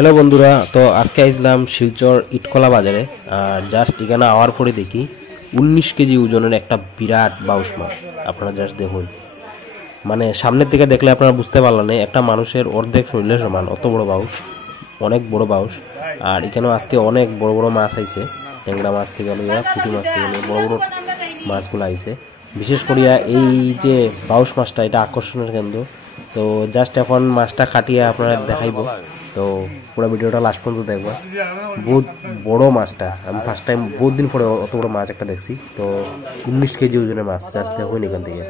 Hello বন্ধুরা, তো আজকে আসলাম শিলচর ইটকলা বাজারে। আর জাস্ট এখানে আওয়ার পরে দেখি 19 কেজি ওজনের একটা বিরাট বাউস মাছ। আপনারা জাস্ট দেখুন, মানে সামনের দিকে দেখলে আপনারা বুঝতে পারলেন না, একটা মানুষের অর্ধেক শরীরের সমান অত বড় বাউস, অনেক বড় বাউস। আর এখানেও আজকে অনেক বড় বড় মাছ আইছে, ট্যাংরা মাছ থেকে নিয়ে পুঁটি মাছ থেকে নিয়ে বড় বড় মাছগুলো আইছে। বিশেষ করিয়া এই যে বাউস মাছটা, এটা আকর্ষণের কেন্দ্র। তো জাস্ট এখন মাছটা কাটিয়ে আপনারা দেখাইব, তো পুরো ভিডিওটা লাস্ট পর্যন্ত দেখবা। বহুত বড় মাছটা, আমি ফার্স্ট টাইম বহুত দিন পরে অত বড় মাছ একটা দেখছি। তো 19 কেজি ওজনের মাছ, জাস্ট দেখুন এখান থেকে।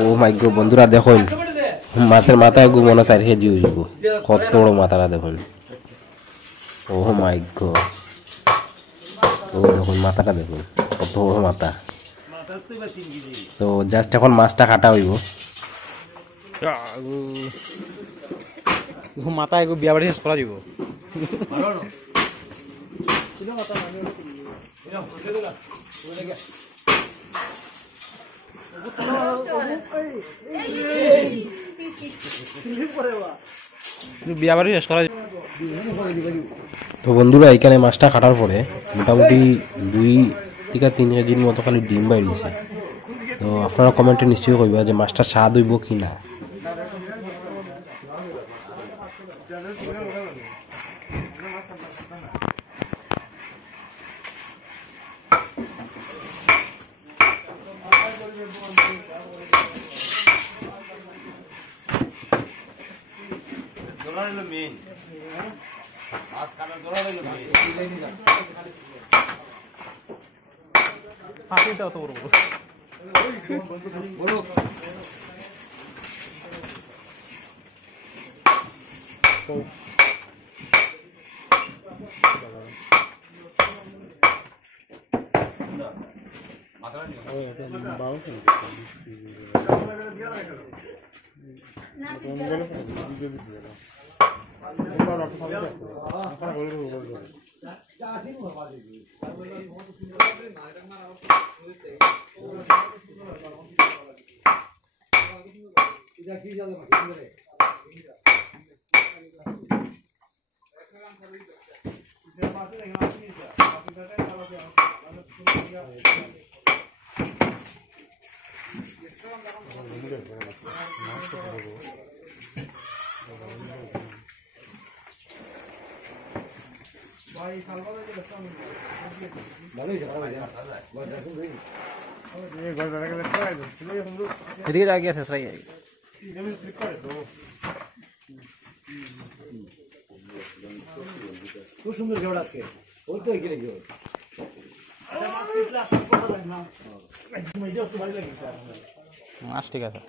ও মাই গড বন্ধুরা, দেখুন মাছের মাথায় গু মনে 4 কেজি হইব, কত বড় মাথাটা দেখুন। ও মাই গড, ও দেখুন মাথাটা দেখুন, কত বড় মাথা। তো জাস্ট এখন মাছটা কাটা হইব। মাথা এগো বিয়া বাড়ি শেষ করা যাব। বিয়া বাড়ি শেষ করা। তো বন্ধুরা, এখানে মাছটা কাটার পরে মোটামুটি 2 থেকে 3 কেজির মতো খালি ডিম বাইরেছে। তো আপনারা কমেন্টে নিশ্চয়ই কইবা যে মাছটা স্বাদ হইব কি না। ফাটিটা অত বড় বড় এদিকে যা গিয়ে শেষ রাই খুব সুন্দর জোড় আজকে ওই তো এগিয়ে গেল মাছ ঠিক আছে।